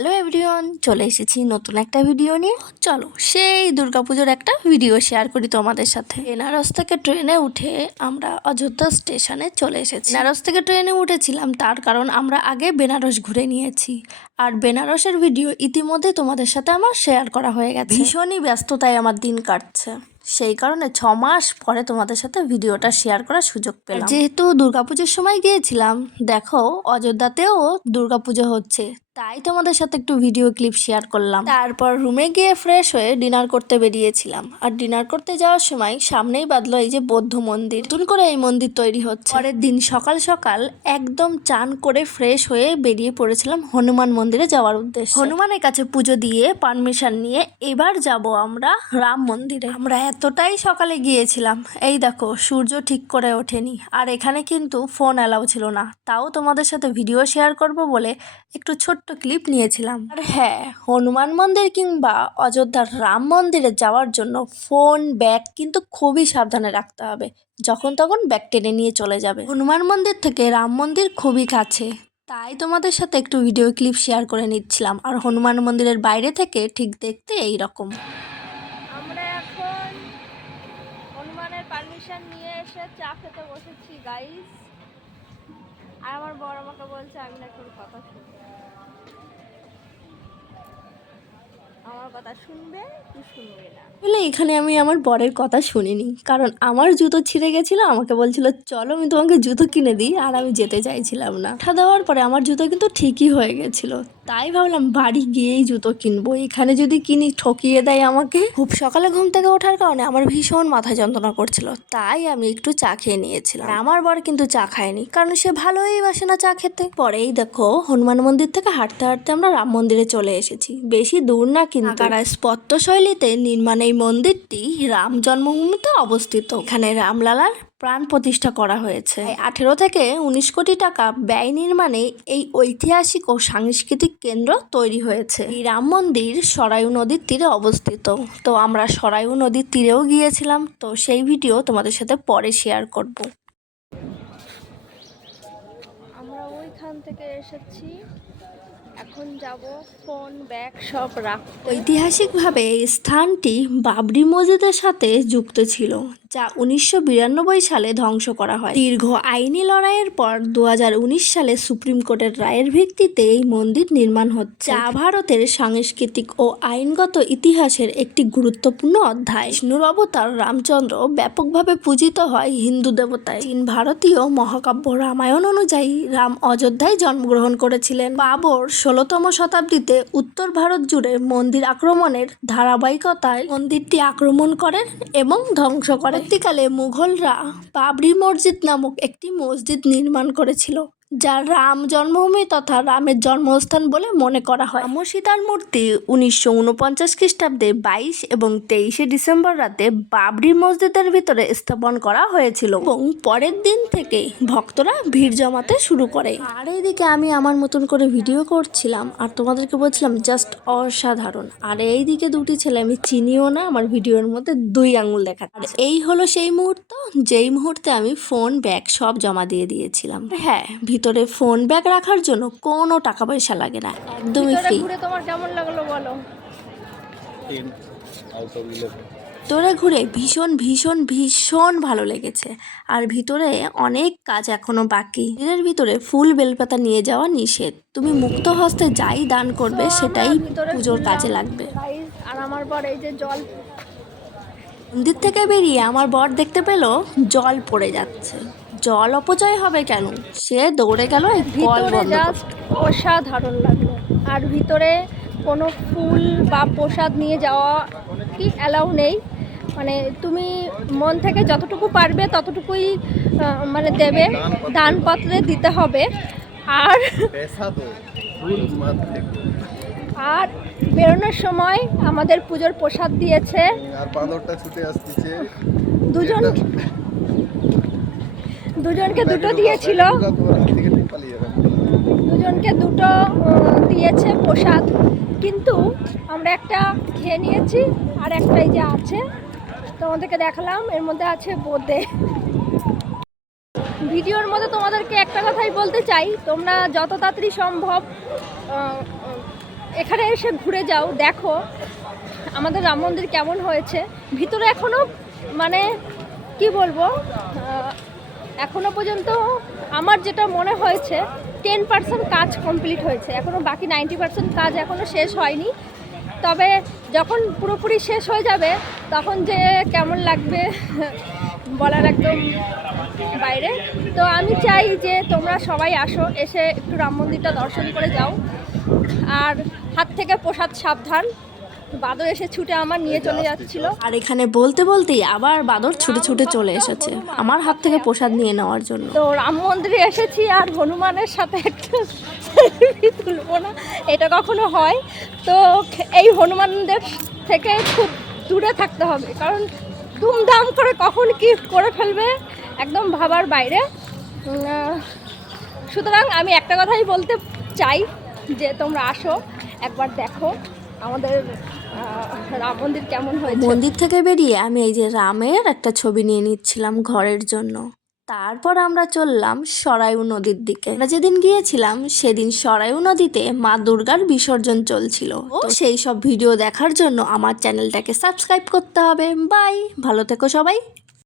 Hello everyone, চলে এসেছি নতুন একটা ভিডিও নিয়ে। চলো সেই দুর্গাপুজোর একটা ভিডিও শেয়ার করি তোমাদের সাথে। বেনারস থেকে ট্রেনে উঠে আমরা অযোধ্যা স্টেশনে চলে এসেছি। বেনারস থেকে ট্রেনে উঠেছিলাম তার কারণ আমরা আগে বেনারস ঘুরে নিয়েছি, আর বেনারসের ভিডিও ইতিমধ্যে তোমাদের সাথে আমার শেয়ার করা হয়ে গেছে। ভীষণই ব্যস্ততায় আমার দিন কাটছে, সেই কারণে 6 মাস পরে তোমাদের সাথে ভিডিওটা শেয়ার করার সুযোগ পেলাম। যেহেতু দুর্গাপুজোর সময় গিয়েছিলাম, দেখো অযোধ্যাতেও দুর্গাপুজো হচ্ছে, তাই তোমাদের সাথে একটু ভিডিও ক্লিপ শেয়ার করলাম। তারপর রুমে গিয়ে ফ্রেশ হয়ে ডিনার করতে বেরিয়েছিলাম, আর ডিনার করতে যাওয়ার সময় সামনেই বাঁধলো এই যে বৌদ্ধ মন্দির। নতুন করে এই মন্দির তৈরি হচ্ছে। পরের দিন সকাল সকাল একদম চান করে ফ্রেশ হয়ে বেরিয়ে পড়েছিলাম হনুমান মন্দিরে যাওয়ার উদ্দেশ্যে। হনুমানের কাছে পুজো দিয়ে পারমিশন নিয়ে এবার যাব আমরা রাম মন্দিরে। আমরা এতটাই সকালে গিয়েছিলাম, এই দেখো সূর্য ঠিক করে ওঠেনি, আর এখানে কিন্তু ফোন অ্যালাউ ছিল না, তাও তোমাদের সাথে ভিডিও শেয়ার করব বলে একটু ছোট্ট ক্লিপ নিয়েছিলাম। আর হ্যাঁ, হনুমান মন্দির কিংবা অযোধ্যার রাম মন্দিরে যাওয়ার জন্য ফোন ব্যাগ কিন্তু খুবই সাবধানে রাখতে হবে, যখন তখন ব্যাগ টেনে নিয়ে চলে যাবে। হনুমান মন্দির থেকে রাম মন্দির খুবই কাছে, তাই তোমাদের সাথে একটু ভিডিও ক্লিপ শেয়ার করে নিচ্ছিলাম। আর হনুমান মন্দিরের বাইরে থেকে ঠিক দেখতে এই রকম। আমরা এখন হনুমানের পারমিশন নিয়ে এসে চা খেতে বসেছি গাইস। আর আমার বড় আমাকে বলছে আমি না তোর কথা শুনবো, আমার কথা শুনবে কি শুনবে না। বলে এখানে আমি আমার বরের কথা শুনিনি, কারণ আমার জুতো ছিঁড়ে গেছিলো, আমাকে বলছিল চলো আমি তোমাকে জুতো কিনে দিই, আর আমি যেতে চাইছিলাম না। ঠা দেওয়ার পরে আমার জুতো কিন্তু ঠিকই হয়ে গেছিলো, তাই ভাবলাম বাড়ি গিয়েই জুতো কিনবো, এখানে যদি কিনি ঠকিয়ে দেয় আমাকে। খুব সকালে ঘুম থেকে ওঠার কারণে আমার ভীষণ মাথা যন্ত্রণা করছিল, তাই আমি একটু চা খেয়ে নিয়েছিলাম। আর আমার বর কিন্তু চা খায়নি, কারণ সে ভালোই বাসে না চা খেতে। পরেই দেখো হনুমান মন্দির থেকে হাঁটতে হাঁটতে আমরা রাম মন্দিরে চলে এসেছি। বেশি দূর না কিন্তু, স্থাপত্য শৈলীতে নির্মাণ এই মন্দিরটি রাম জন্মভূমিতে অবস্থিত। এখানে রামলালার প্রাণ প্রতিষ্ঠা করা হয়েছে। 18 থেকে 19 কোটি টাকা ব্যয় নির্মাণে এই ঐতিহাসিক ও সাংস্কৃতিক কেন্দ্র তৈরি হয়েছে। এই রাম মন্দির সরায়ু নদীর তীরে অবস্থিত। তো আমরা সরায়ু নদীর তীরেও গিয়েছিলাম, তো সেই ভিডিও তোমাদের সাথে পরে শেয়ার করব। আমরা ওইখান থেকে এসেছি, এখন যাব ফোন ব্যাগ সব রাখতে। ঐতিহাসিকভাবে এই স্থানটি বাবরি মসজিদের সাথে যুক্ত ছিল, যা 1992 সালে ধ্বংস করা হয়। দীর্ঘ আইনি লড়াইয়ের পর 2019 সালে সুপ্রিম কোর্টের রায়ের ভিত্তিতে এই মন্দির নির্মাণ হচ্ছে, যা ভারতের সাংস্কৃতিক ও আইনগত ইতিহাসের একটি গুরুত্বপূর্ণ অধ্যায়। বিষ্ণুর অবতার রামচন্দ্র ব্যাপকভাবে পূজিত হয় হিন্দু দেবতায়। চীন ভারতীয় মহাকাব্য রামায়ণ অনুযায়ী রাম অযোধ্যায় জন্মগ্রহণ করেছিলেন। বাবর 16তম শতাব্দীতে উত্তর ভারত জুড়ে মন্দির আক্রমণের ধারাবাহিকতায় মন্দিরটি আক্রমণ করেন এবং ধ্বংস করেন। পরবর্তীকালে মুঘলরা বাবরি মসজিদ নামক একটি মসজিদ নির্মাণ করেছিল, যা রাম জন্মভূমি তথা রামের জন্মস্থান বলে মনে করা হয়। রাম ও সীতার মূর্তি 1949 খ্রিস্টাব্দে 22 এবং 23 ডিসেম্বর রাতে বাবরি মসজিদের ভিতরে স্থাপন করা হয়েছিল, এবং পরের দিন থেকে ভক্তরা ভিড় জমাতে শুরু করে। আর এইদিকে আমি আমার মতন করে ভিডিও করছিলাম, আর তোমাদেরকে বলছিলাম জাস্ট অসাধারণ। আর এইদিকে দুটি ছেলে, আমি চিনিও না, আমার ভিডিওর মধ্যে 2 আঙুল দেখাচ্ছে। এই হলো সেই মুহূর্ত যেই মুহূর্তে আমি ফোন ব্যাগ সব জমা দিয়ে দিয়েছিলাম। হ্যাঁ, ভিতরে ফোন ব্যাগ রাখার জন্য কোনো টাকা পয়সা লাগে না, একদমই ফ্রি। ঘুরে তোমার কেমন লাগলো বলো? ভিতরে ঘুরে ভীষণ ভীষণ ভীষণ ভালো লেগেছে। আর ভিতরে অনেক কাজ এখনো বাকি। মন্দিরের ভিতরে ফুল বেলপাতা নিয়ে যাওয়া নিষেধ, তুমি মুক্ত হস্তে যাই দান করবে সেটাই পুজোর কাজে লাগবে। আর আমার বর এই যে জল, মন্দির থেকে বেরিয়ে আমার বর দেখতে পেল জল পড়ে যাচ্ছে। জল অপচয় হবে কেন, সে দৌড়ে গেল এই কল ভিতরে বন্ধ করতে। জাস্ট অসাধারণ লাগলো। আর ভিতরে কোনো ফুল বা প্রসাদ নিয়ে যাওয়া কি অ্যালাউ নেই, মানে তুমি মন থেকে যতটুকু পারবে ততটুকুই মানে দেবে, দানপত্রে দিতে হবে। আর আর বেরোনোর সময় আমাদের পুজোর প্রসাদ দিয়েছে, আর বাঁদরটা ছুটে আসছে, দুজনকে দুটো দিয়েছিল, দুজনকে দুটো দিয়েছে প্রসাদ, কিন্তু আমরা একটা খেয়ে নিয়েছি, আর একটাই যে আছে তোমাদেরকে দেখালাম, এর মধ্যে আছে বোঁদে। ভিডিওর মধ্যে তোমাদেরকে একটা কথাই বলতে চাই, তোমরা যত তাড়াতাড়ি সম্ভব এখানে এসে ঘুরে যাও, দেখো আমাদের রাম মন্দির কেমন হয়েছে। ভিতরে এখনও মানে কি বলবো, এখনো পর্যন্ত আমার যেটা মনে হয়েছে 10% কাজ কমপ্লিট হয়েছে, এখনও বাকি 90% কাজ এখনও শেষ হয়নি। তবে যখন পুরোপুরি শেষ হয়ে যাবে তখন যে কেমন লাগবে বলার একদম বাইরে। তো আমি চাই যে তোমরা সবাই আসো, এসে একটু রাম মন্দিরটা দর্শন করে যাও। আর হাত থেকে প্রসাদ সাবধান, বাদর এসে ছুটে আমার নিয়ে চলে যাচ্ছিল। আর এখানে বলতে বলতেই আবার বাদর ছুটে ছুটে চলে এসেছে আমার হাত থেকে প্রসাদ নিয়ে নেওয়ার জন্য। তো রাম মন্দিরে এসেছি আর হনুমানের সাথে একটা সেলফি তুলবো না, এটা কখনো হয়? তো এই হনুমানদের থেকে খুব দূরে থাকতে হবে, কারণ দুমদাম করে কখন কি করে ফেলবে একদম ভাবার বাইরে। সুতরাং আমি একটা কথাই বলতে চাই যে তোমরা আসো, একবার দেখো আমাদের রাম মন্দির কেমন হয়েছে। মন্দির থেকে বেরিয়ে আমি এই যে রামের একটা ছবি নিয়ে নিচ্ছিলাম ঘরের জন্য। তারপর আমরা চললাম সরায়ু নদীর দিকে। আমরা যেদিন গিয়েছিলাম সেদিন সরায়ু নদীতে মা দুর্গার বিসর্জন চলছিল। তো সেই সব ভিডিও দেখার জন্য আমার চ্যানেলটাকে সাবস্ক্রাইব করতে হবে। বাই, ভালো থেকো সবাই।